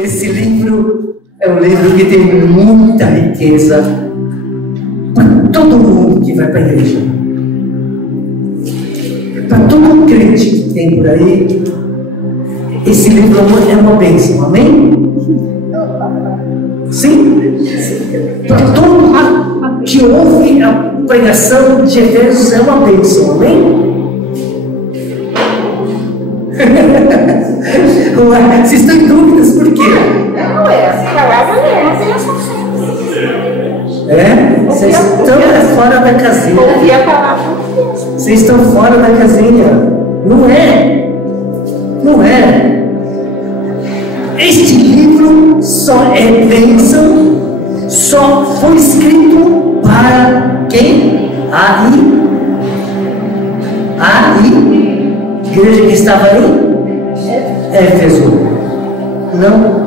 Esse livro é um livro que tem muita riqueza para todo mundo que vai para a igreja. Para todo crente que tem por aí, esse livro é uma bênção, amém? Sim? Para todo mundo que ouve a pregação de Efésios é uma bênção, amém? Ué, vocês estão em dúvidas por quê? Não, essa palavra é vocês estão fora da casinha. ouvir a palavra. Vocês estão fora da casinha. Não é. Não é. Este livro só é bênção, só foi escrito para quem? Igreja que estava aí? Éfeso. Não.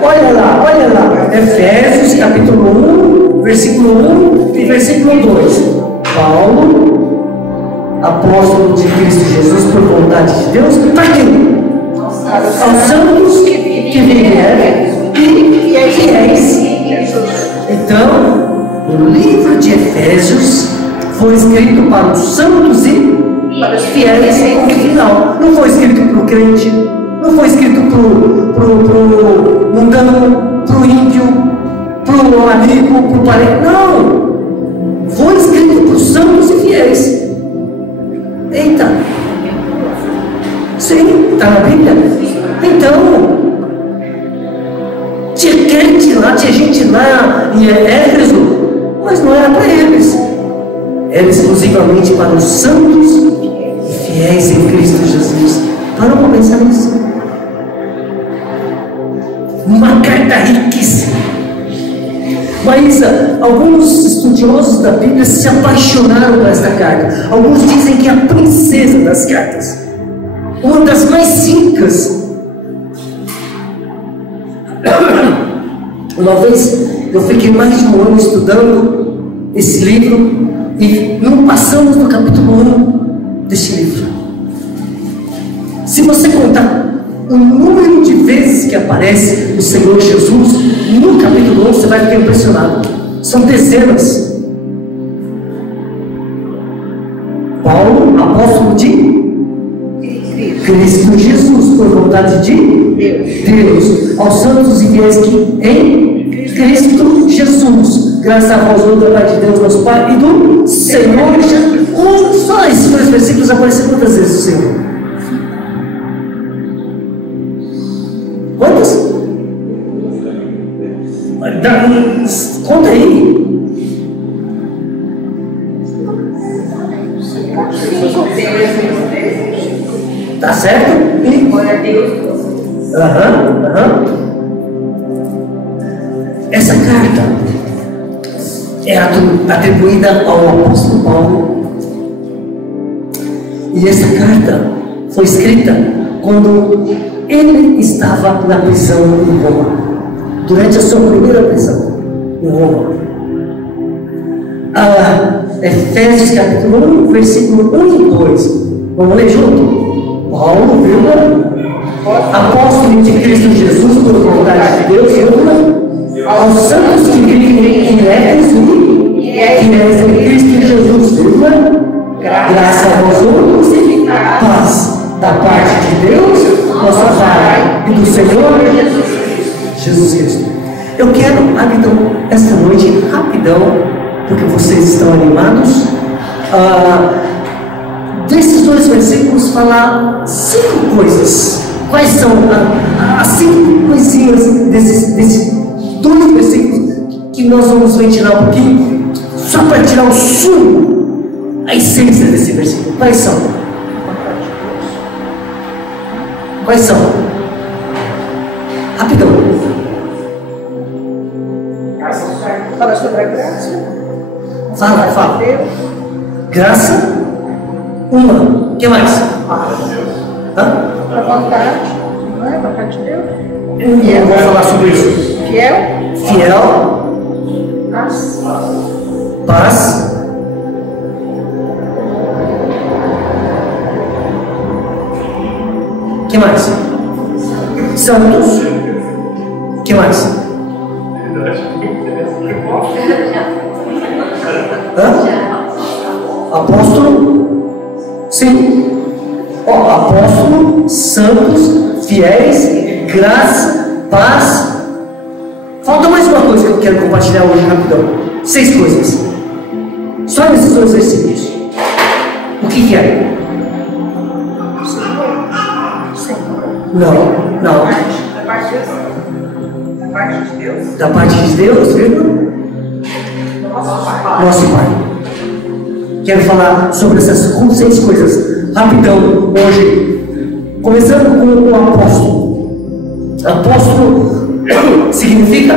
Olha lá. Efésios capítulo 1, versículo 1 e versículo 2. Paulo, apóstolo de Cristo Jesus por vontade de Deus, para quem? Aos santos que vieram e fiéis. Então, o livro de Efésios foi escrito para os santos e para os fiéis no final. Não foi escrito para o crente, não foi escrito para o mundano, para o ímpio, para o amigo, para o parente. Não! Foi escrito para os santos e fiéis. Eita! Sim, está na Bíblia? Então, tinha crente lá, tinha gente lá em Éfeso, mas não era para eles. Era exclusivamente para os santos e fiéis em Cristo Jesus. Parou para pensar nisso? Uma carta riquíssima. Mas alguns estudiosos da Bíblia se apaixonaram por esta carta. Alguns dizem que é a princesa das cartas, uma das mais ricas. Uma vez eu fiquei mais de um ano estudando esse livro e não passamos no capítulo 1 deste livro. Se você contar o número de vezes que aparece o Senhor Jesus no capítulo 1, você vai ficar impressionado. São dezenas. Paulo, apóstolo de Cristo Jesus, por vontade de Deus, aos santos e fiéis que em Cristo Jesus, graças a vós, da parte de Deus, nosso Pai, e do Senhor Jesus. Só esses dois versículos aparecem quantas vezes o Senhor? Quantas? Conta aí. Tá certo? Essa carta é atribuída ao apóstolo Paulo. E essa carta foi escrita quando ele estava na prisão em Roma, durante a sua primeira prisão em Roma. Efésios capítulo 1, versículo 1 e 2. Vamos ler junto? Paulo, apóstolo de Cristo Jesus por vontade de Deus, aos santos que vivem em Éfeso e em Cristo Jesus, graça a vós outros e paz da parte de Deus, nosso Pai, e do Senhor Jesus Cristo. Eu quero, rapidão, esta noite, porque vocês estão animados, desses dois versículos falar 5 coisas. Quais são as 5 coisinhas desses 2 versículos que nós vamos ventilar um pouquinho, só para tirar o sumo, a essência desse versículo? Quais são? Rapidão. Fala sobre a graça. Fala. Graça. Uma. O que mais? A vontade. Não é a vontade de Deus? Eu vou falar sobre isso. Fiel. Paz. Que mais? Santos. Que mais? Apóstolo. Sim. Apóstolo, santos, fiéis, graça, paz. Falta mais uma coisa que eu quero compartilhar hoje rapidão. 6 coisas. Só nesses 2 versículos. O que é? Não. Da parte de Deus, viu? Nosso Pai. Quero falar sobre essas 6 coisas rapidão hoje. Começando com o apóstolo. Apóstolo significa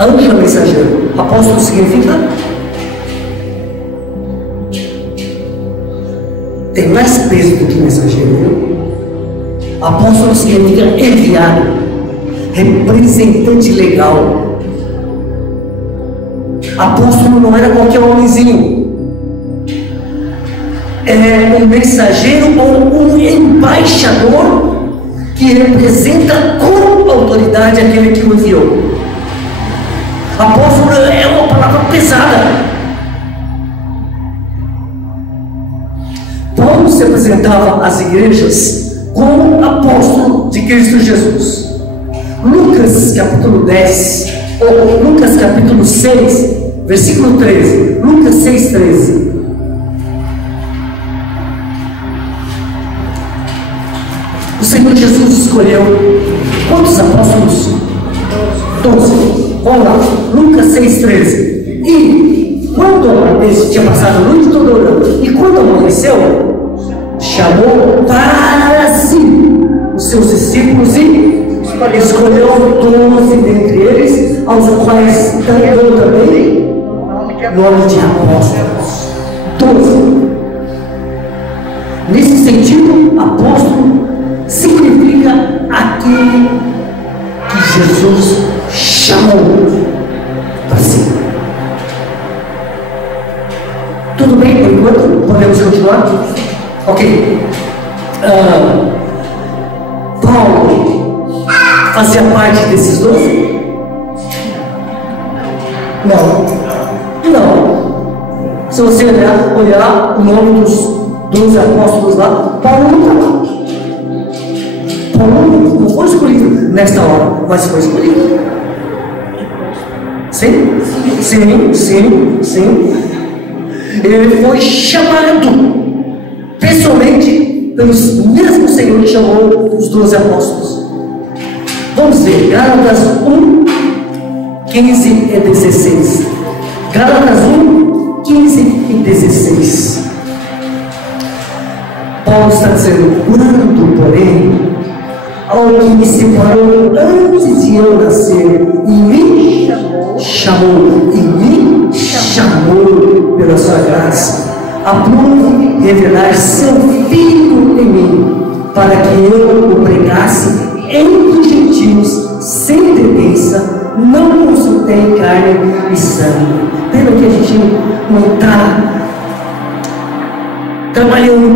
anjo mensageiro. Apóstolo significa tem mais peso do que mensageiro, viu? Apóstolo significa enviado, representante legal. Apóstolo não era qualquer homenzinho. É um mensageiro ou um embaixador que representa com autoridade aquele que o enviou. Apóstolo é uma palavra pesada. Paulo se apresentava às igrejas como apóstolo de Cristo Jesus. Lucas capítulo 10, ou Lucas capítulo 6, versículo 13. Lucas 6, 13. O Senhor Jesus escolheu quantos apóstolos? 12. Vamos lá, Lucas 6, 13. E quando ele tinha passado a noite toda orando, e quando amanheceu, chamou para si os seus discípulos e escolheu 12 dentre eles, aos quais deu também nome de apóstolos. 12. Nesse sentido, apóstolo significa aquele que Jesus chamou para si. Tudo bem por enquanto? Podemos continuar? Ok. Paulo fazia parte desses 12? Não. Se você olhar o nome dos 12 apóstolos lá, Paulo não está lá. Paulo não foi escolhido nesta hora, mas foi escolhido. Sim. Ele foi chamado pessoalmente pelos mesmos Senhor que chamou os 12 apóstolos. Vamos ver, Gálatas 1, 15 e 16. Gálatas 1, 15 e 16. Paulo está dizendo: quando, porém, ao que me separou antes de eu nascer, e me chamou pela sua graça, aprove revelar seu Filho em mim, para que eu o pregasse entre os gentios, sem tendência, não consultei carne e sangue. Pena que a gente não está trabalhando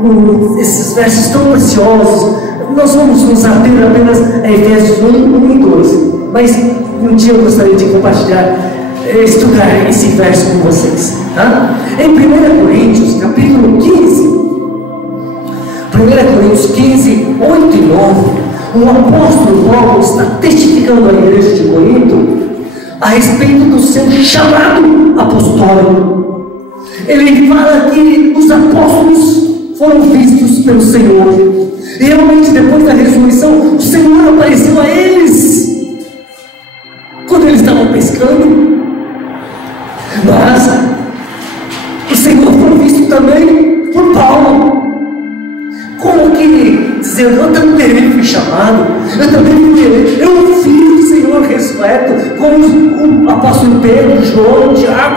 com esses versos tão preciosos. Nós vamos nos ater apenas a Efésios 1 e 2, mas um dia eu gostaria de compartilhar, estudar esse verso com vocês, tá? Em 1 Coríntios capítulo 15, 1 Coríntios 15, 8 e 9, o apóstolo Paulo está testificando à igreja de Corinto a respeito do seu chamado apostólico. Ele fala que os apóstolos foram vistos pelo Senhor. E realmente, depois da ressurreição, o Senhor apareceu a eles quando eles estavam pescando. Mas o Senhor foi visto também por Paulo, como que dizendo: eu também fui chamado, eu fiz o Senhor ressurreto, como o apóstolo Pedro, João, Tiago.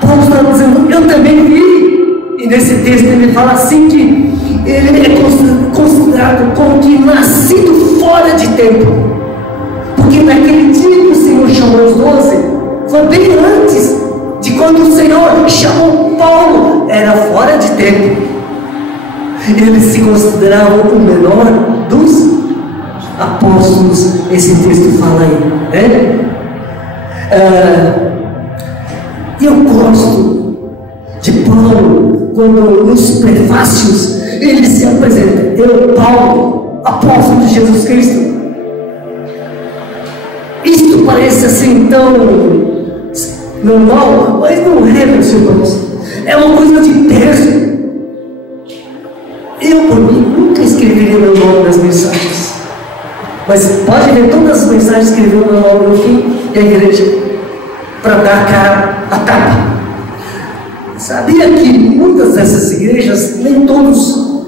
Paulo está dizendo: eu também vi. E nesse texto ele fala assim que ele é considerado como que nascido fora de tempo, porque naquele dia que o Senhor chamou os 12 foi bem antes de quando o Senhor chamou Paulo, era fora de tempo. Ele se considerava o menor dos apóstolos. Esse texto fala aí, né? Eu gosto de Paulo quando nos prefácios ele se apresenta: eu, Paulo, apóstolo de Jesus Cristo. Isto parece assim tão normal, mas não é, meus irmãos. É uma coisa de peso. Eu, por mim, nunca escreveria meu nome nas mensagens, mas pode ver todas as mensagens que escreveu meu nome no fim da igreja, para dar cara a tapa. Sabia que muitas dessas igrejas, nem todos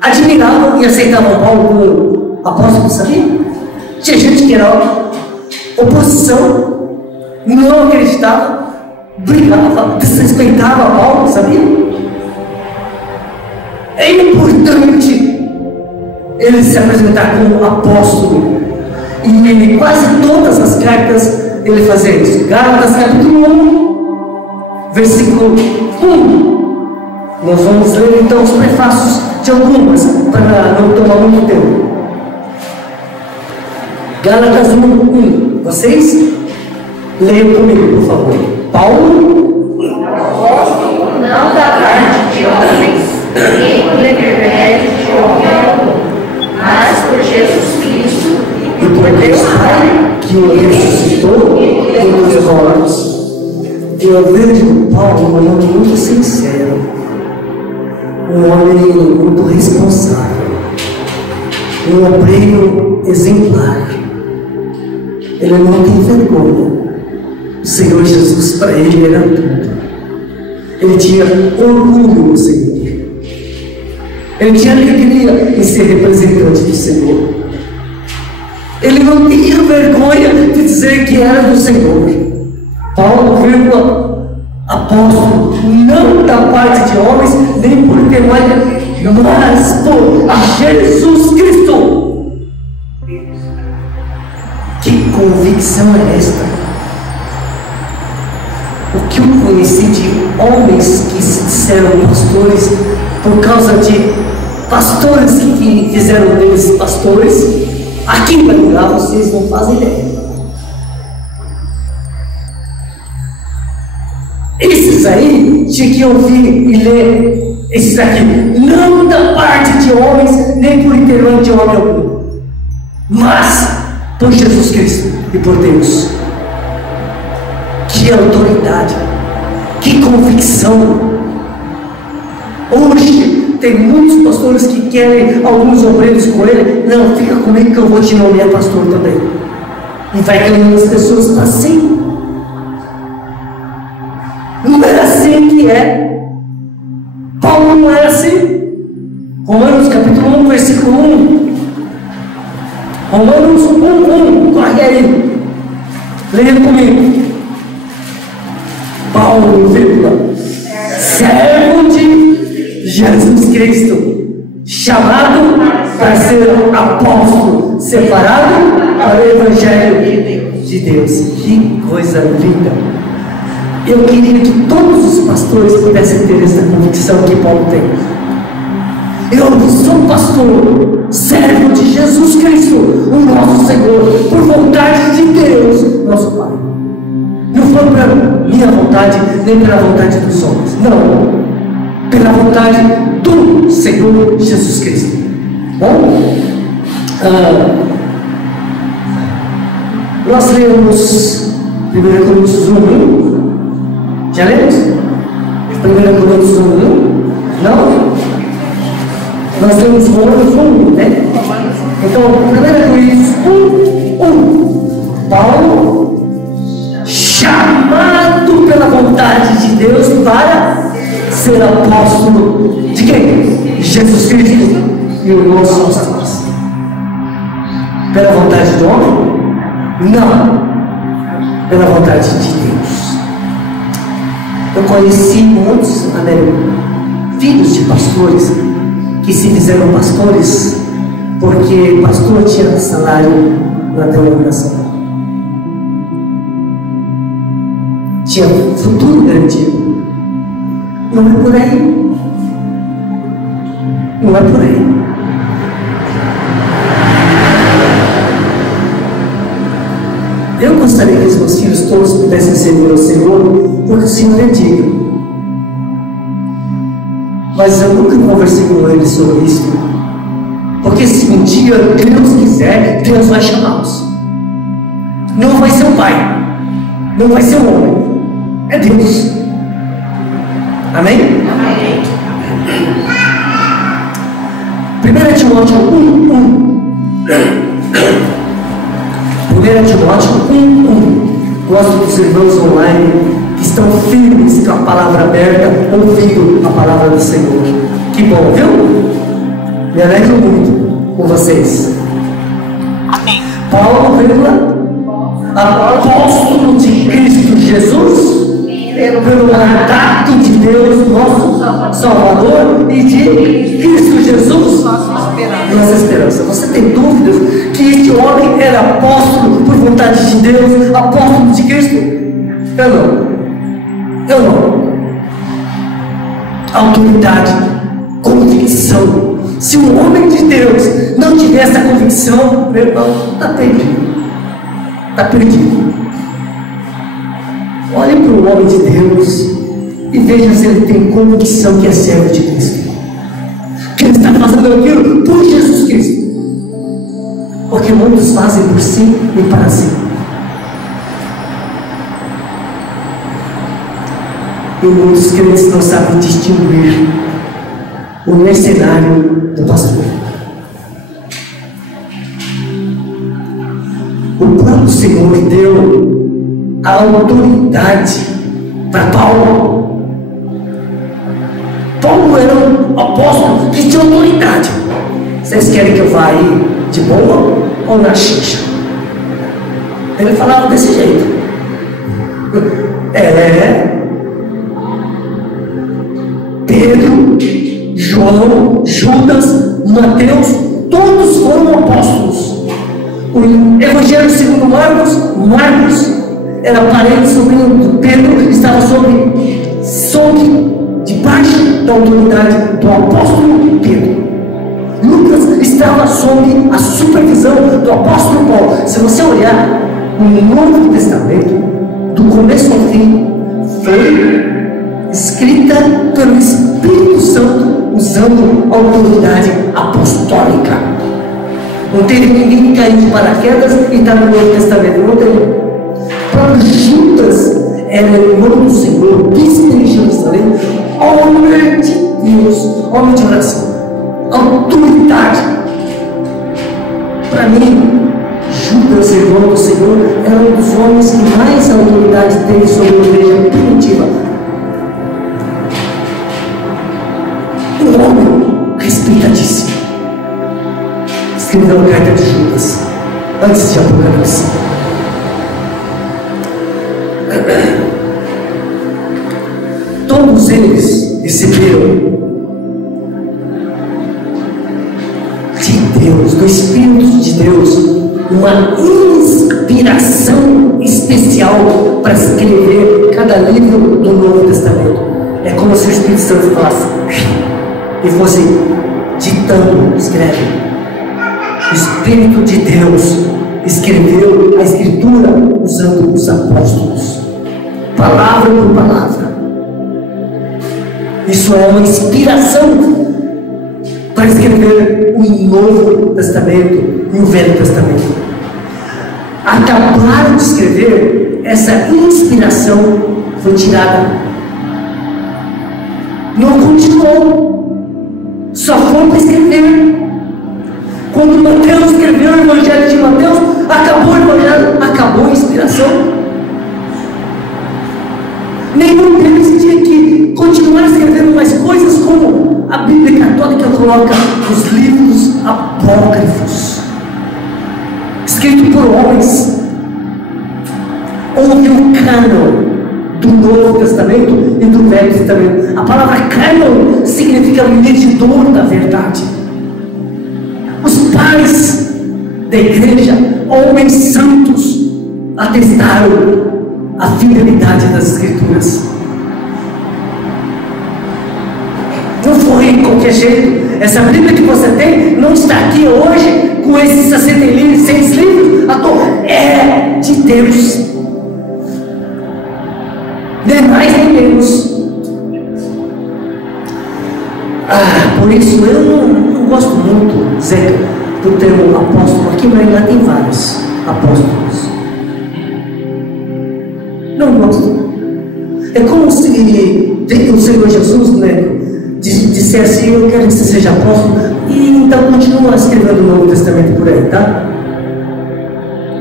admiravam e aceitavam Paulo como apóstolo, sabia? Tinha gente que era oposição, não acreditava, brigava, desrespeitava Paulo, sabia? É importante ele se apresentar como apóstolo, e quase todas as cartas ele fazia isso. Gálatas capítulo 1, versículo 1. Nós vamos ler então os prefácios de algumas, para não tomar muito tempo. Gálatas 1. Vocês leiam comigo, por favor. Paulo, não da parte de homens, nem por intermédio de homem algum, mas por Jesus Cristo e por Deus Pai, que o ressuscitou entre os mortos. Eu vejo Paulo um homem muito sincero, um homem muito responsável, um obreiro exemplar. Ele não tem vergonha. O Senhor Jesus para ele era tudo. Ele tinha orgulho no Senhor. Ele tinha alegria em ser representante do Senhor. Ele não tinha vergonha de dizer que era do Senhor. Paulo, apóstolo, não da parte de homens, nem por intermédio, mas por Jesus Cristo. Que convicção é esta? O que eu conheci de homens que se disseram pastores, por causa de pastores que fizeram deles pastores, aqui em Maringá, vocês não fazem ideia. Esses aí tinha que ouvir e ler esses aqui, não da parte de homens, nem por intermédio de homem algum, mas por Jesus Cristo e por Deus. Que autoridade, que convicção. Hoje tem muitos pastores que querem alguns obreiros com ele. Não, fica comigo que eu vou te nomear pastor também. E vai ganhando as pessoas para si. Não era assim que é. Paulo não era assim. Romanos capítulo 1, versículo 1. Romanos 1, corre aí. Leia comigo. Paulo, servo de Jesus Cristo, chamado para ser apóstolo, separado para o Evangelho de Deus. Que coisa linda! Eu queria que todos os pastores pudessem ter essa convicção que Paulo tem. Eu sou pastor, servo de Jesus Cristo, o nosso Senhor, por vontade de Deus, nosso Pai. Não foi pela minha vontade, nem pela vontade dos homens. Não. Pela vontade do Senhor Jesus Cristo. Bom? Nós lemos 1 Coríntios 1. Já lemos? 1 Coríntios 1. Não? Nós lemos Romanos 1, né? Então, 1 Coríntios 1. Paulo, chamado pela vontade de Deus para ser apóstolo de quem? Jesus Cristo e o nosso apóstolo. Pela vontade do homem? Não. Pela vontade de Deus. Eu conheci muitos filhos de pastores que se fizeram pastores porque pastor tinha salário na denominação. tinha futuro garantido. Não é por aí. Não é por aí. Eu gostaria que os meus filhos todos pudessem servir ao Senhor, porque o Senhor é digno. Mas eu nunca conversei com eles sobre isso, porque se um dia Deus quiser, Deus vai chamá-los. Não vai ser o pai, não vai ser o homem, é Deus. Amém? Amém. 1 Timóteo 1:1. 1 Timóteo 1:1. Gosto dos irmãos online que estão firmes com a palavra aberta, ouvindo a palavra do Senhor. Que bom, viu? Me alegro muito com vocês. Amém. Paulo, apóstolo de Cristo Jesus, pelo mandato de Deus, nosso Salvador, e de Cristo Jesus, nossa esperança. Você tem dúvidas que este homem era apóstolo por vontade de Deus, apóstolo de Cristo? Eu não. Eu não. Autoridade, convicção. Se um homem de Deus não tiver essa convicção, meu irmão, está perdido. Está perdido. Olhe para o homem de Deus e veja se ele tem convicção que é servo de Cristo, que ele está fazendo aquilo por Jesus Cristo, porque muitos fazem por si e para si. E muitos crentes não sabem distinguir o mercenário do pastor. O próprio Senhor deu a autoridade para Paulo. Paulo era um apóstolo que tinha autoridade. Vocês querem que eu vá aí de boa ou na xixa? Ele falava desse jeito. Pedro, João, Judas, Mateus, todos foram apóstolos. O Evangelho segundo Marcos era parente, sobrinho de Pedro, estava sob debaixo da autoridade do apóstolo Pedro. Lucas estava sob a supervisão do apóstolo Paulo. Se você olhar o Novo Testamento, do começo ao fim, foi escrita pelo Espírito Santo, usando a autoridade apostólica. Não teve ninguém que caiu de paraquedas e está no Novo Testamento. Não teve. O próprio Judas era irmão do Senhor, bispo em Jerusalém, homem de Deus, homem de oração, autoridade. Para mim, Judas, irmão do Senhor, era um dos homens que mais autoridade teve sobre a igreja primitiva. Um homem respeitadíssimo. Escreveu a carta de Judas antes de Apocalipse. Todos eles receberam de Deus, do Espírito de Deus, uma inspiração especial para escrever cada livro do Novo Testamento. É como se o Espírito Santo falasse e fosse ditando, escreve. O Espírito de Deus escreveu a Escritura usando os apóstolos, palavra por palavra. Isso é uma inspiração para escrever o Novo Testamento e o Velho Testamento. Acabaram de escrever, essa inspiração foi tirada. Não continuou, só foi para escrever. Quando Mateus escreveu o Evangelho de Mateus, acabou o Evangelho, acabou a inspiração. Nenhum deles tinha que continuar escrevendo mais coisas, como a Bíblia Católica coloca os livros apócrifos, escritos por homens. Houve um cânon do Novo Testamento e do Velho Testamento. A palavra cânon significa medidor da verdade. Os pais da igreja, homens santos, atestaram a fidelidade das Escrituras. Não foi de qualquer jeito. Essa Bíblia que você tem não está aqui hoje com esses 66 livros à toa. É de Deus. Nem mais nem menos. Por isso eu não gosto muito, Zeca, do termo apóstolo. Aqui em Maringá tem vários apóstolos. Não gosto. É como se o Senhor Jesus, né, dissesse: eu quero que você seja apóstolo, e então continua escrevendo o Novo Testamento por aí, tá?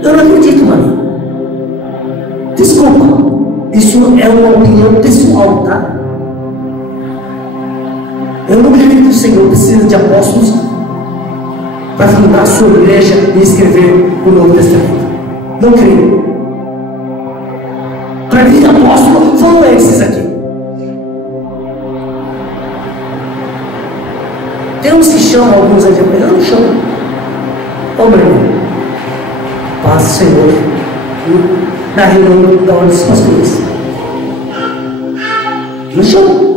Eu não acredito, mano. Desculpa, isso é uma opinião pessoal, tá? Eu não acredito que o Senhor precisa de apóstolos para fundar a sua igreja e escrever o Novo Testamento. Não creio. Para mim, apóstolo foram esses aqui. Tem uns que chamam alguns aqui, mas eu não chamo. Ô meu irmão, paz do Senhor na reunião da ordem dos pastores. Não chamo.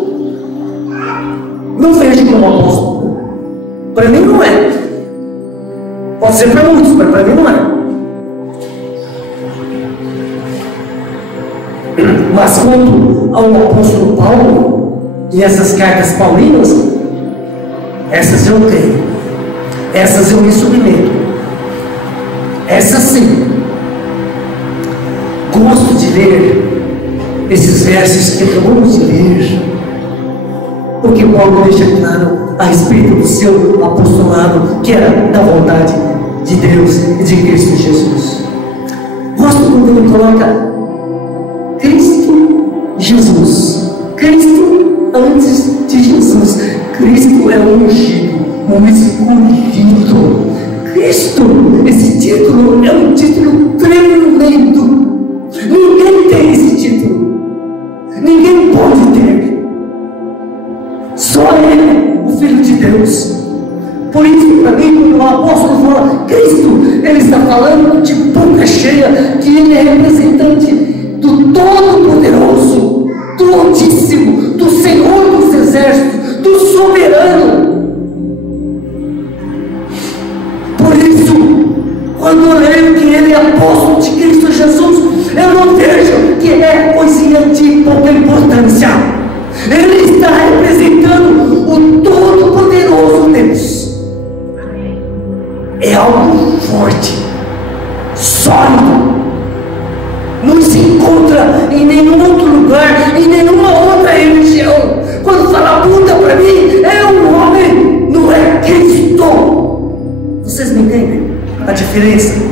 Não vejo como apóstolo. Para mim não é. Pode ser para muitos, mas para mim não é. Mas quanto ao apóstolo Paulo e essas cartas paulinas, essas eu creio, essas eu me submeto, essas sim. Gosto de ler esses versos que acabamos de ler, porque Paulo deixa claro a respeito do seu apostolado, que era da vontade de Deus e de Cristo Jesus. Gosto quando ele coloca Cristo Jesus. Cristo antes de Jesus. Cristo é o ungido, o escolhido. Cristo, esse título é um título tremendo. Ninguém tem esse título. Ninguém pode ter. Só Ele, o Filho de Deus. Por isso, para mim, quando o apóstolo fala Cristo, ele está falando de boca cheia que Ele é representante do Todo-Poderoso, do Altíssimo, do Senhor dos Exércitos, do Soberano. Por isso, quando eu leio que Ele é apóstolo de Cristo Jesus, eu não vejo que é coisinha de pouca importância. Ele está representando o Todo-Poderoso Deus. É algo forte, sólido. Não se encontra em nenhum outro lugar, em nenhuma outra religião. Quando fala Buda para mim, é um homem, não é Cristo. Vocês me entendem a diferença?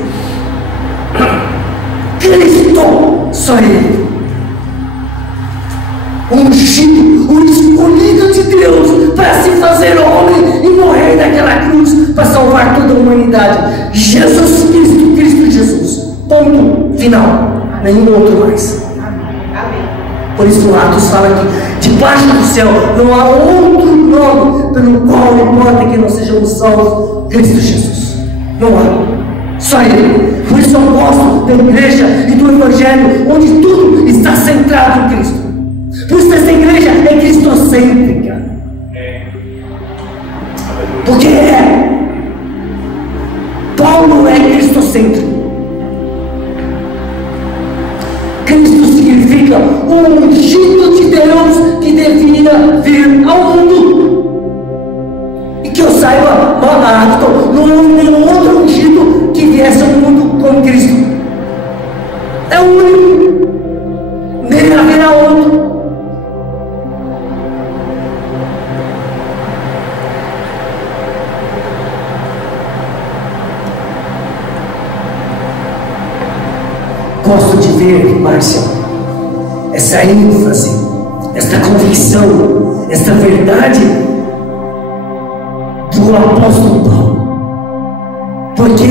Cristo, só Ele. O ungido, o escolhido de Deus para se fazer homem e morrer naquela cruz para salvar toda a humanidade. Jesus Cristo, Cristo Jesus. Ponto final. Nenhum outro mais. Por isso o Atos fala que debaixo do céu não há outro nome pelo qual importa que não sejamos salvos. Cristo Jesus. Não há. Só Ele. Por isso eu gosto da igreja e do evangelho onde tudo está centrado em Cristo. Por isso essa igreja é cristocêntrica. Porque Paulo é cristocêntrico. Cristo significa o ungido de Deus que devia vir ao mundo. E que eu saiba, não houve nenhum outro ungido que viesse ao mundo como Cristo. É o único. Nem haverá outro. Gosto de ver, Márcia, essa ênfase, esta convicção, esta verdade do apóstolo Paulo. Porque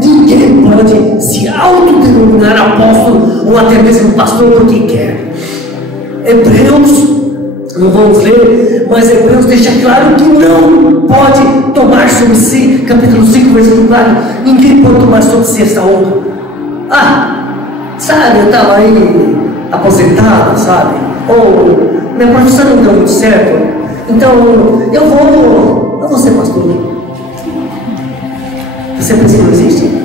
ninguém pode se autodenominar apóstolo ou até mesmo pastor porque quer. Hebreus, não vamos ler, mas Hebreus deixa claro que não pode tomar sobre si, capítulo 5, versículo 4, ninguém pode tomar sobre si essa honra. sabe, eu estava aí aposentado, sabe? Ou minha profissão não deu muito certo, então eu vou ser pastor. Você pensa que não existe?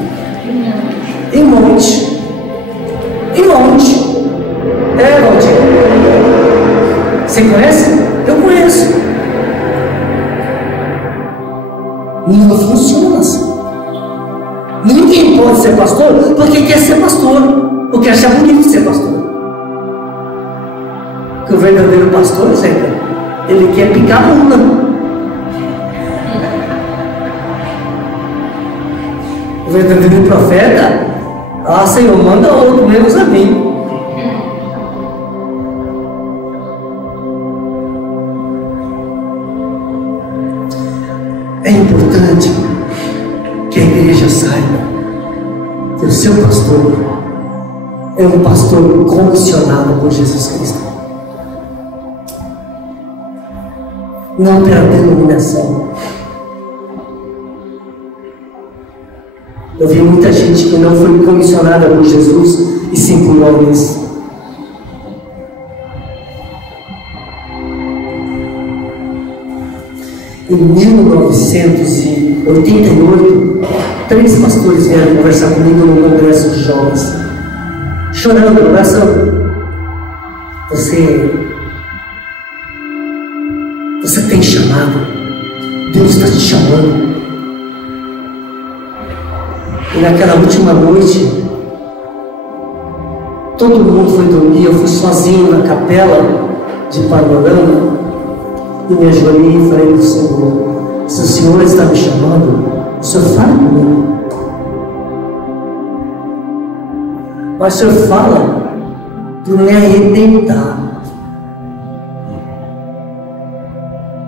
Em monte. Em monte. É, Valdir. Você conhece? Eu conheço. Não funciona assim. Ninguém pode ser pastor porque quer ser pastor, porque acha bonito ser pastor. Porque o verdadeiro pastor, Zé, ele quer picar a bunda. O verdadeiro profeta, Senhor, manda outro, menos a mim. É importante que a igreja saiba que o seu pastor é um pastor comissionado por Jesus Cristo, não pela denominação. Eu vi muita gente que não foi comissionada por Jesus e sim por homens. Em 1988, 3 pastores vieram conversar comigo no congresso de jovens, chorando, oração. Você tem chamado, Deus está te chamando. E naquela última noite, todo mundo foi dormir, eu fui sozinho na capela de Panorama e me ajoelhei e falei para o Senhor: se o Senhor está me chamando, o Senhor fala comigo. Mas o Senhor fala para me arrebentar,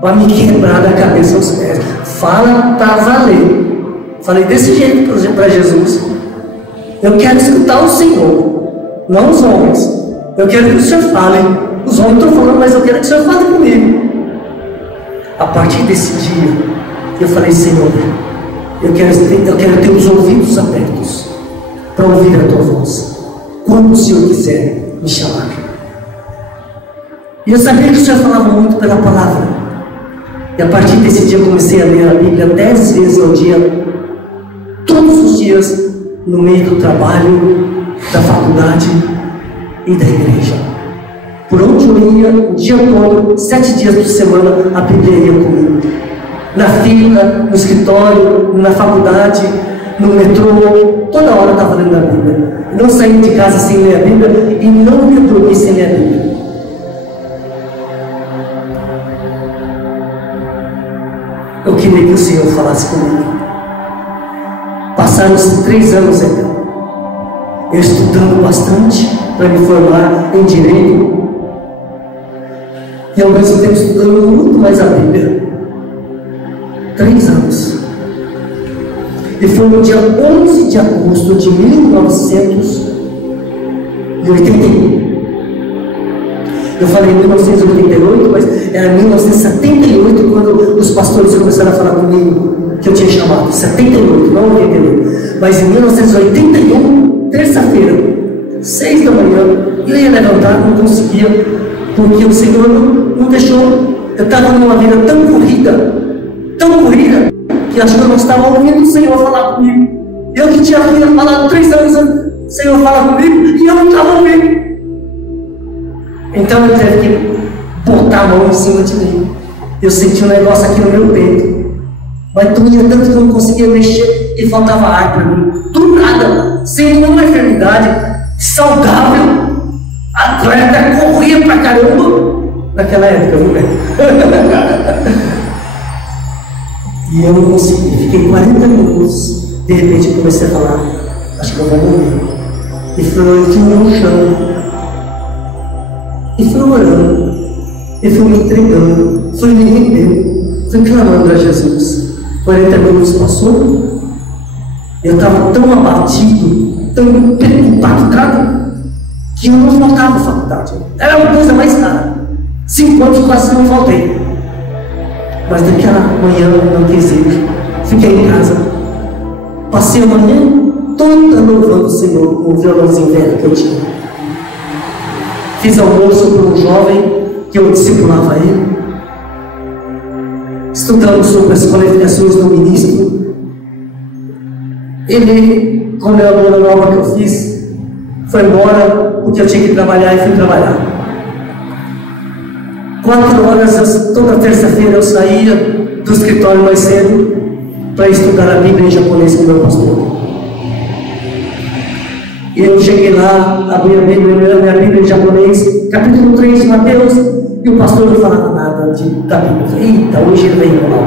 para me quebrar da cabeça aos pés. Fala para valer. Falei desse jeito para Jesus: eu quero escutar o Senhor, não os homens. Eu quero que o Senhor fale. Os homens estão falando, mas eu quero que o Senhor fale comigo. A partir desse dia, eu falei: Senhor, eu quero ter os ouvidos abertos para ouvir a tua voz, quando o Senhor quiser me chamar. E eu sabia que o Senhor falava muito pela palavra. E a partir desse dia eu comecei a ler a Bíblia 10 vezes ao dia, todos os dias, no meio do trabalho, da faculdade e da igreja. Por onde eu ia, o dia todo, 7 dias por semana, a Bíblia ia comigo. Na fila, no escritório, na faculdade, no metrô, toda hora eu estava lendo a Bíblia. Não saí de casa sem ler a Bíblia e não me dormi sem ler a Bíblia. Eu queria que o Senhor falasse comigo. Passaram esses 3 anos ainda, eu estudando bastante para me formar em Direito, e ao mesmo tempo estudando muito mais a Bíblia. 3 anos. E foi no dia 11 de agosto de 1981. Eu falei 1988, mas era 1978 quando os pastores começaram a falar comigo que eu tinha chamado. 78, não 88. Mas em 1981, terça-feira, 6 da manhã, eu ia levantar, não conseguia, porque o Senhor não deixou. Eu estava numa vida tão corrida, que acho que eu não estava ouvindo o Senhor falar comigo. Eu que tinha falado 3 anos antes, o Senhor fala comigo, e eu não estava ouvindo. Então eu tive que botar a mão em cima de mim. Eu senti um negócio aqui no meu peito, mas doía tanto que eu não conseguia mexer e faltava ar para mim. Do nada, sem nenhuma enfermidade, saudável, atleta, corria pra caramba naquela época, viu? E eu não consegui, fiquei 40 minutos. De repente eu comecei a falar: acho que eu vou morrer. E fui no chão. E fui orando, e fui me entregando, fui me rendendo, fui clamando a Jesus. 40 minutos passou, eu estava tão abatido, tão impactado, que eu não faltava à faculdade. Era uma coisa mais rara. 5 anos quase não faltei. Mas naquela manhã eu não quis ir, fiquei em casa. Passei a manhã toda louvando o Senhor com o violãozinho velho que eu tinha. Fiz almoço para um jovem que eu discipulava ele. Estudando sobre as qualificações do ministro. Ele, com a minha aluna nova que eu fiz, foi embora porque eu tinha que trabalhar e fui trabalhar. 4 horas, toda terça-feira eu saía do escritório mais cedo para estudar a Bíblia em japonês com o meu pastor. E eu cheguei lá, abri a Bíblia em japonês, capítulo 3 de Mateus, e o pastor não falava nada da Bíblia. Eu falei, eita, hoje ele vem lá.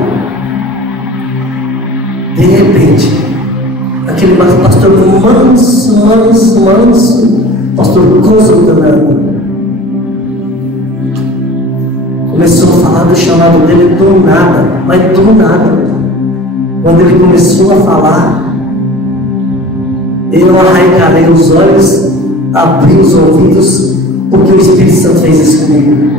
De repente, aquele pastor manso, pastor consultando, começou a falar do chamado dele do nada, mas do nada. Quando ele começou a falar, eu arregalei os olhos, abri os ouvidos, porque o Espírito Santo fez isso comigo.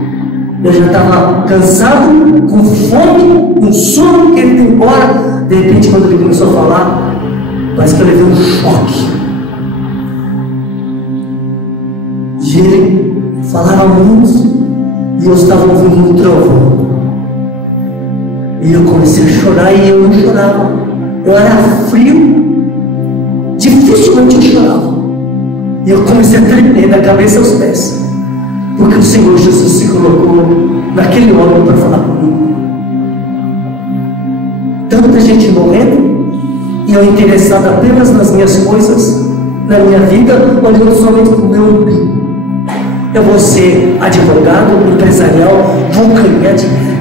Eu já estava cansado, com fome, com sono, querendo ir embora. De repente, quando ele começou a falar, parece que eu levei um choque. E ele falava muito, e eu estava ouvindo um trovão. E eu comecei a chorar, e eu não chorava. Eu era frio, dificilmente eu chorava. E eu comecei a tremer da cabeça aos pés, porque o Senhor Jesus se colocou naquele homem para falar comigo. Tanta gente morrendo, e eu interessado apenas nas minhas coisas, na minha vida, olhando somente para o meu umbigo. Eu vou ser advogado, empresarial, vou ganhar dinheiro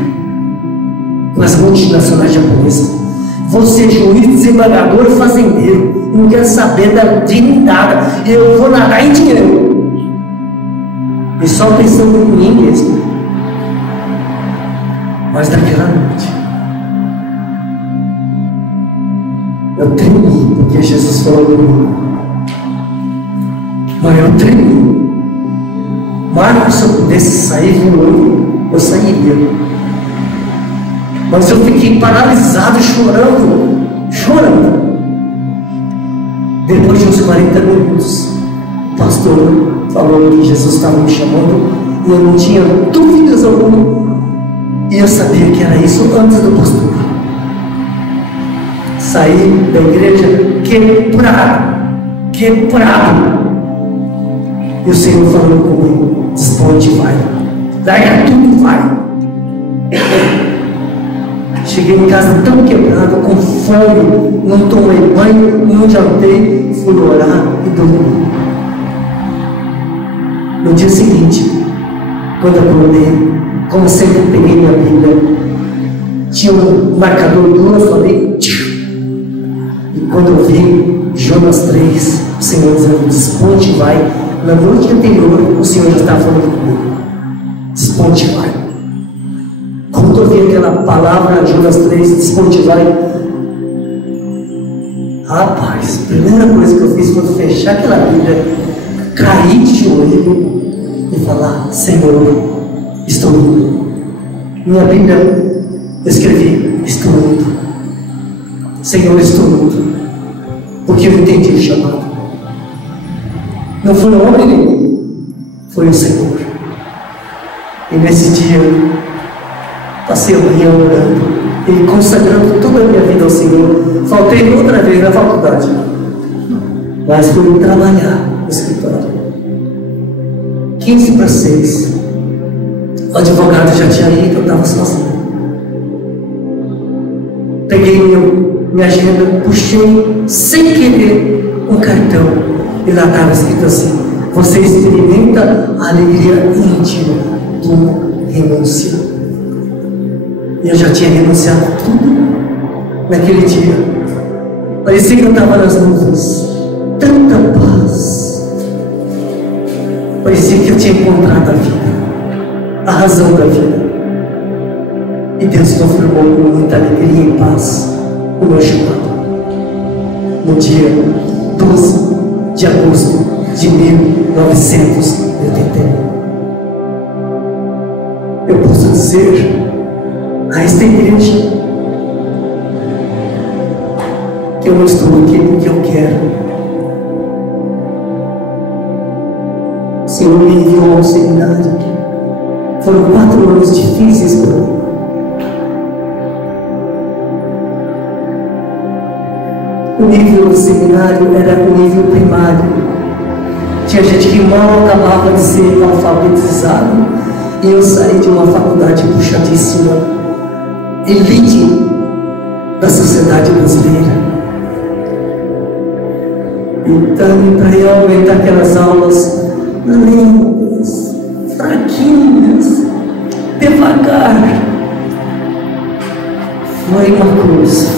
com as multinacionais japonesas. Vou ser juiz, desembargador e fazendeiro. Não quero saber de nada. Eu vou nadar em dinheiro. E só pensando em mim mesmo. Mas naquela noite, eu tremi, porque Jesus falou comigo. Mas eu tremi. Marcos, se eu pudesse sair voando, eu sairia. Mas eu fiquei paralisado, chorando. Depois de uns 40 minutos, o pastor falou que Jesus estava me chamando, e eu não tinha dúvidas alguma. E eu sabia que era isso antes do pastor. Saí da igreja quebrado. E o Senhor falou comigo: desponte e vai. Larga tudo e vai. Cheguei em casa tão quebrado, com fome, não tomei banho, não jantei, fui orar e dormi. No dia seguinte, quando acordei, como sempre peguei minha Bíblia, tinha um marcador duro, eu falei, e quando eu vi Jonas 3, o Senhor dizendo, desponte e vai. Na noite anterior, o Senhor já estava falando comigo, desponte e vai. Quando eu vi aquela palavra, Jonas 3, desponte e vai, rapaz, a primeira coisa que eu fiz foi fechar aquela Bíblia, cair de joelho e falar, Senhor, estou indo. Minha Bíblia, eu escrevi, estou indo. Senhor, estou indo. Porque eu entendi o chamado. Não foi o homem nenhum, foi o Senhor. E nesse dia, passei a manhã orando e consagrando toda a minha vida ao Senhor. Faltei outra vez na faculdade, mas fui trabalhar no escritório. 15 para 6. O advogado já tinha ido, eu estava sozinho. Peguei minha agenda, puxei sem querer um cartão. E lá estava escrito assim: você experimenta a alegria íntima do renúncia. E eu já tinha renunciado a tudo naquele dia. Parecia que eu estava nas nuvens. Tanta paz. Parecia que eu tinha encontrado a vida, a razão da vida. E Deus confirmou com muita alegria e paz o meu chamado. No dia 12 de agosto de 1981. Eu posso dizer a esta igreja que eu não estou aqui porque eu quero, Senhor me enviou ao seminário. Foram 4 anos difíceis para mim. O nível do seminário era o nível primário. Tinha gente que mal acabava de ser alfabetizado, e eu saí de uma faculdade puxadíssima, elite da sociedade brasileira. Então, para eu aumentar aquelas aulas lentas, fraquinhas, devagar, foi uma cruz,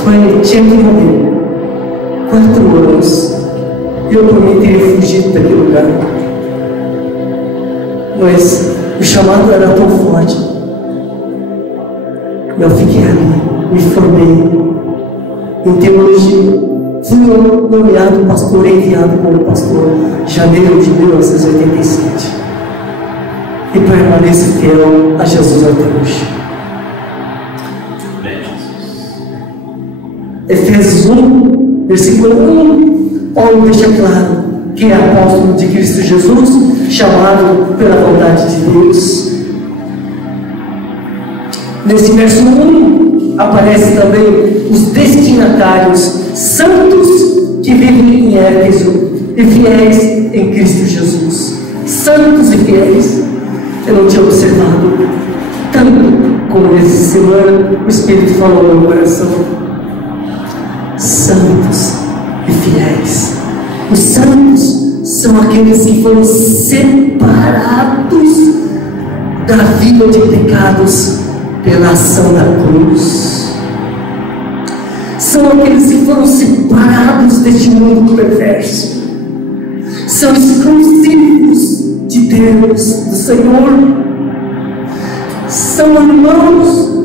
tinha que morrer. 4 anos, eu prometo teria fugido daquele lugar, mas o chamado era tão forte. Eu fiquei ali, me formei em teologia, fui nomeado pastor, enviado como pastor em janeiro de 1987, e permaneço fiel a Jesus até hoje. Efésios 1, versículo 1, Paulo deixa claro que é apóstolo de Cristo Jesus, chamado pela vontade de Deus. Nesse verso 1, aparece também os destinatários santos que vivem em Éfeso e fiéis em Cristo Jesus. Santos e fiéis. Eu não tinha observado tanto como nessa semana o Espírito falou no meu coração. Santos e fiéis. Os santos são aqueles que foram separados da vida de pecados pela ação da cruz. São aqueles que foram separados deste mundo perverso. São exclusivos de Deus, do Senhor. São irmãos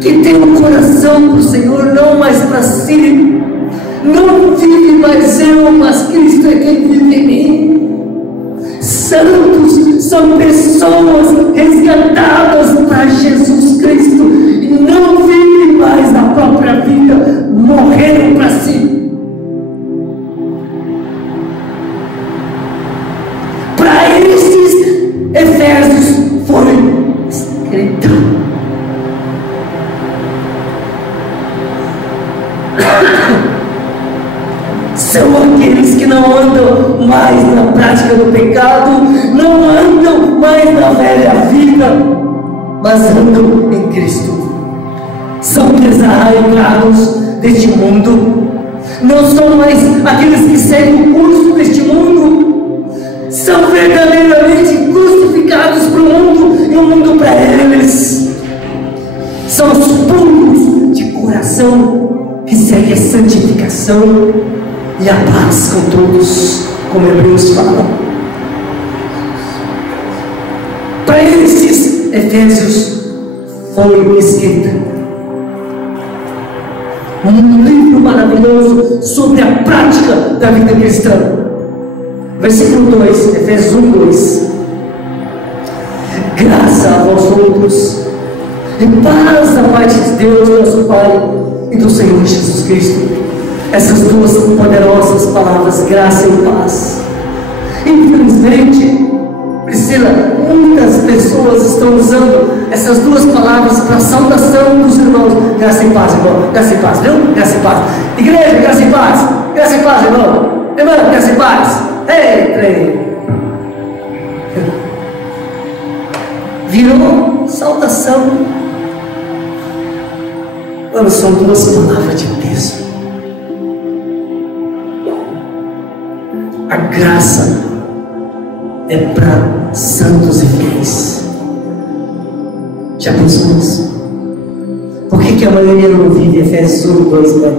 que têm um coração para o Senhor, não mais para si. Não vive mais eu, mas Cristo é quem vive em mim. Santos são pessoas resgatadas para Jesus Cristo e não vivem mais a própria vida, morreram para si. Para esses Efésios foi escrito. São aqueles que não andam mais na prática do pecado, não andam mais na velha vida, mas andam em Cristo. São desarraigados deste mundo, não são mais aqueles que seguem o curso deste mundo, são verdadeiramente crucificados para o mundo e o mundo para eles. São os puros de coração que seguem a santificação e a paz com todos, como Hebreus fala. Para esses Efésios foi escrita um livro maravilhoso sobre a prática da vida cristã. Versículo 2, Efésios 1, 2. Graça a vós outros e paz da parte de Deus, nosso Pai, e do Senhor Jesus Cristo. Essas duas poderosas palavras, graça e paz. Infelizmente, Priscila, muitas pessoas estão usando essas duas palavras para a saudação dos irmãos. Graça e paz, irmão. Graça e paz, viu? Graça e paz. Igreja, graça e paz. Graça e paz, irmão. Irmão, graça e paz. Ei, trem. Virou saudação. Mano, são duas palavras de peso. A graça é para santos e fiéis. Já pensou nisso? Por que a maioria não vive Efésios 1, 2, né?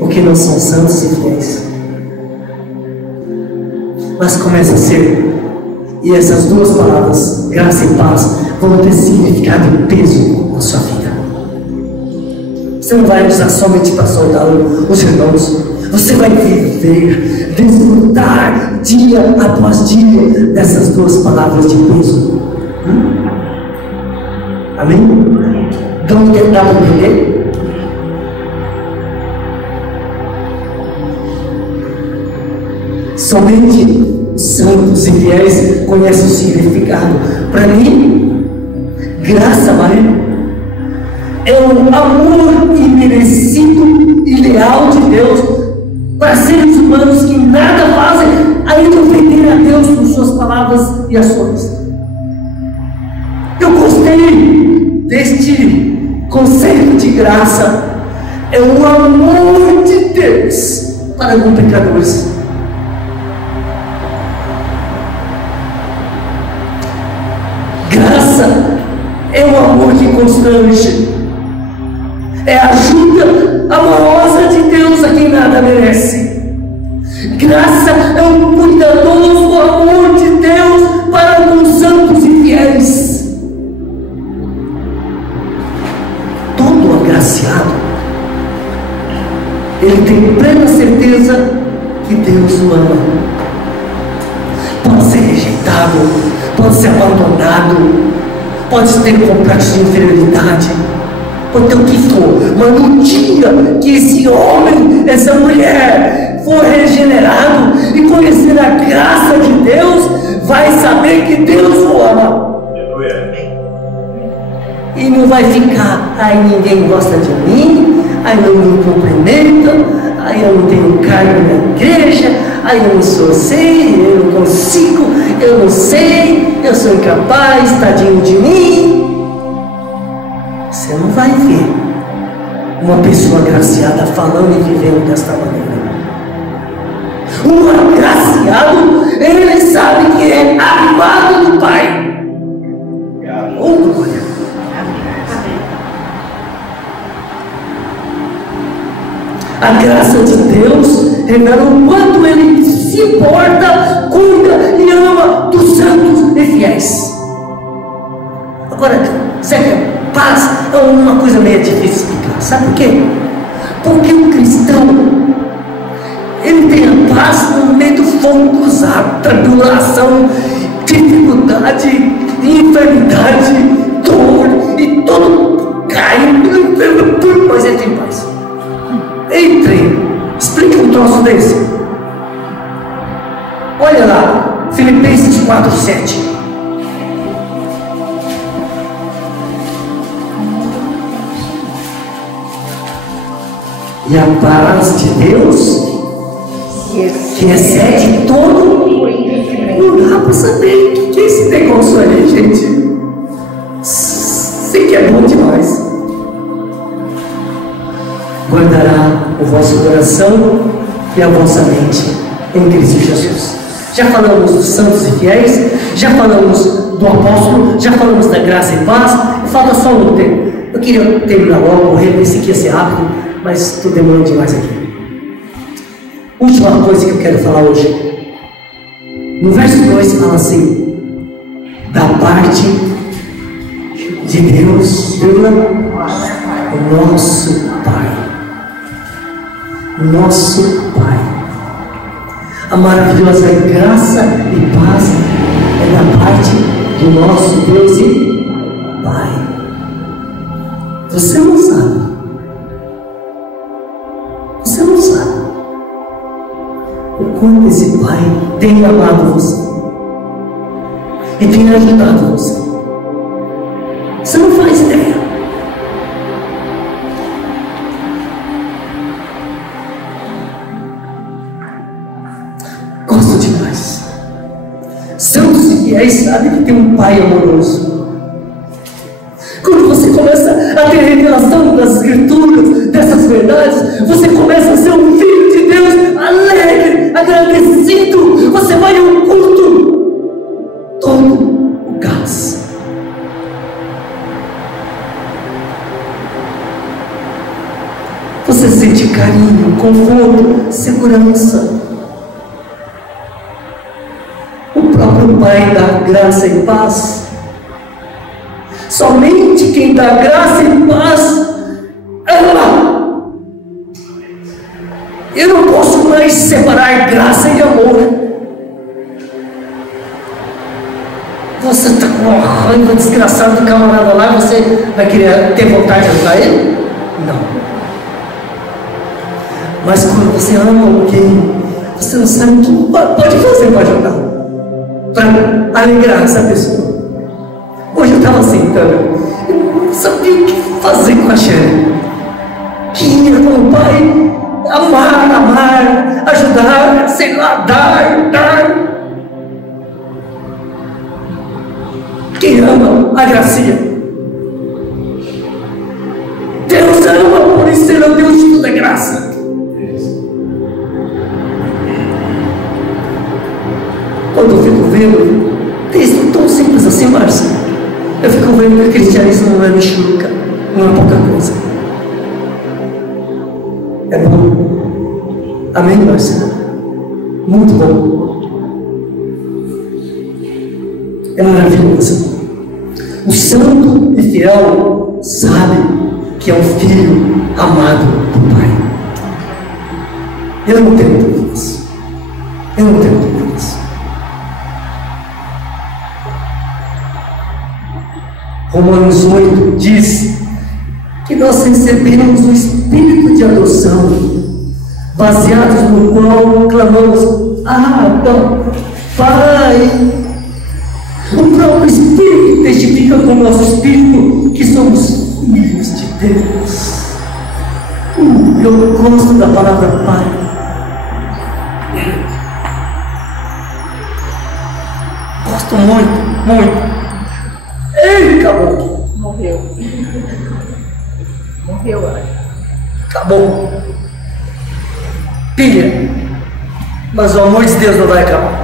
Porque não são santos e fiéis. Mas começa a ser. E essas duas palavras, graça e paz, vão ter significado e peso na sua vida. Você não vai usar somente para saudar os irmãos. Você vai viver, desfrutar dia após dia dessas duas palavras de peso. Amém? Então, dá para entender? Somente santos e fiéis conhecem o significado. Para mim, graça, Maria, é um amor imerecido e leal de Deus para seres humanos que nada fazem ainda ofender a Deus com suas palavras e ações. Eu gostei deste conceito de graça. É o amor de Deus para com pecadores. Graça é o amor que constrange, é a ajuda amorosa de Deus a quem nada merece. Graça é o cuidadoso amor de Deus para com os santos e fiéis. Todo agraciado, ele tem plena certeza que Deus o ama. Pode ser rejeitado, pode ser abandonado, pode ter complexo de inferioridade, pode ter o que for, mas no dia que esse homem, essa mulher for regenerado e conhecer a graça de Deus, vai saber que Deus o ama. E não vai ficar, aí ninguém gosta de mim, aí não me cumprimentam, aí eu não tenho cargo na igreja, aí eu não sou assim, eu não consigo, eu não sei, eu sou incapaz, tadinho de mim. Você não vai ver uma pessoa agraciada falando e vivendo desta maneira. Um agraciado, ele sabe que é amado do Pai. Oh, glória! A graça de Deus revela o quanto Ele se importa, cuida e ama dos santos e fiéis. Agora, sério, paz é uma coisa meio difícil de explicar. Sabe por quê? Porque o cristão, ele tem a paz no meio do fogo cruzado, tribulação, dificuldade, enfermidade, dor e todo caindo, mas ele tem paz. Entre, explica um troço desse. Olha lá, Filipenses 4:7. E a paz de Deus, que excede todo, não dá para saber o que é esse negócio aí, gente. Sei que é bom demais. Guardará o vosso coração e a vossa mente em Cristo Jesus. Já falamos dos santos e fiéis, já falamos do apóstolo, já falamos da graça e paz, falta só um tempo. Eu queria terminar logo, pensei que ia ser rápido, mas estou demorando demais aqui. Última coisa que eu quero falar hoje. No verso 2 fala assim: da parte de Deus, o nosso Pai. Nosso Pai. A maravilhosa graça e paz é da parte do nosso Deus e Pai. Você não sabe. Você não sabe o quanto esse Pai tem amado você e tem ajudado você. Você não faz ideia. Gosto demais. Santos e fiéis sabem que tem um Pai amoroso. Quando você começa a ter revelação das Escrituras, dessas verdades, você começa a ser um filho de Deus alegre, agradecido. Você vai ao culto todo o gás. Você sente carinho, conforto, segurança. O próprio Pai dá graça e paz. Somente quem dá graça e paz ama. Eu não posso mais separar graça e amor. Você está com uma raiva desgraçada do camarada lá, você vai querer ter vontade de ajudar ele? Não. Mas quando você ama alguém Você não sabe o que pode fazer para ajudar, para alegrar essa pessoa. Hoje eu estava sentando, eu não sabia o que fazer com a Shelly. Queria com o pai amar, ajudar, sei lá, dar. Quem ama a Gracinha? Deus ama, por isso Ele é o Deus de toda graça. Quando eu fico vendo texto tão simples assim, Márcia, eu fico vendo que o cristianismo não é mexuruca, não é pouca coisa. É bom. Amém, Márcia? Muito bom. É maravilhoso. O santo e fiel sabe que é um filho amado do Pai. Eu não tenho dúvidas. Eu não tenho dúvidas. Romanos 8 diz que nós recebemos o Espírito de adoção, baseados no qual clamamos: Abba, Pai. O próprio Espírito testifica com o nosso Espírito que somos filhos de Deus. Eu gosto da palavra Pai. Gosto muito, muito. Ei, acabou. Morreu. Morreu, olha. Acabou. Pilha. Mas o amor de Deus não vai acabar.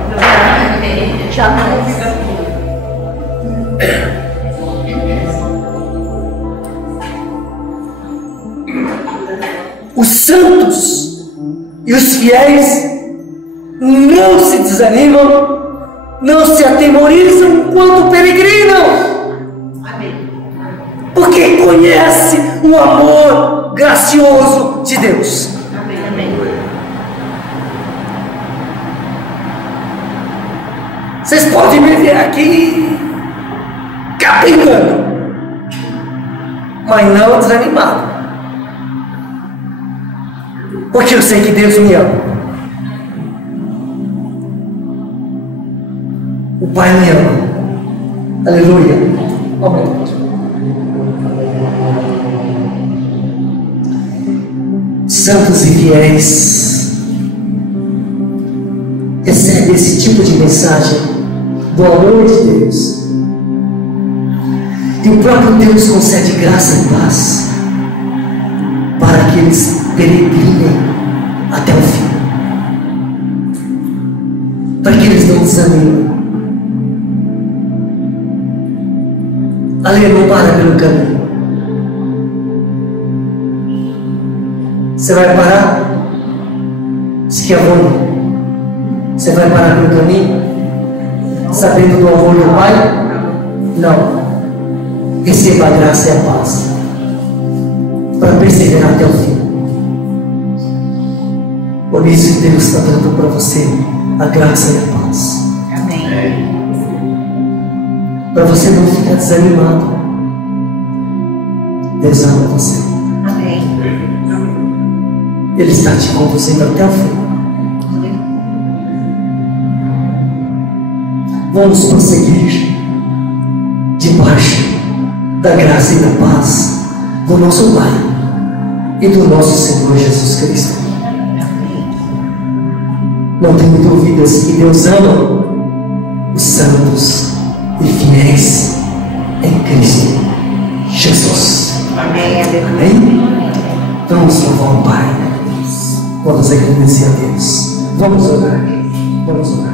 Jamais. Os santos e os fiéis não se desanimam, não se atemorizam quando peregrinam. Amém. Porque conhece o amor gracioso de Deus. Amém. Amém. Vocês podem me ver aqui capengando, mas não desanimado, porque eu sei que Deus me ama. O Pai me ama. Aleluia. Amém. Santos e fiéis recebem esse tipo de mensagem do amor de Deus, e o próprio Deus concede graça e paz para que eles peregrinem até o fim, para que eles não desanimem. Ali não para pelo caminho. Você vai parar? Se que amor, você vai parar pelo caminho, sabendo do amor do Pai? Não. Receba a graça e a paz para perseverar até o fim. Por isso Deus está dando para você a graça e a paz. Amém. Para você não ficar desanimado. Deus ama você. Amém. Ele está te conduzindo até o fim. Vamos prosseguir debaixo da graça e da paz do nosso Pai e do nosso Senhor Jesus Cristo. Não tenho dúvidas que Deus ama os santos e fiéis em Cristo Jesus. Amém. Amém? Vamos louvar o Pai. Vamos agradecer a Deus. Vamos orar. Vamos orar.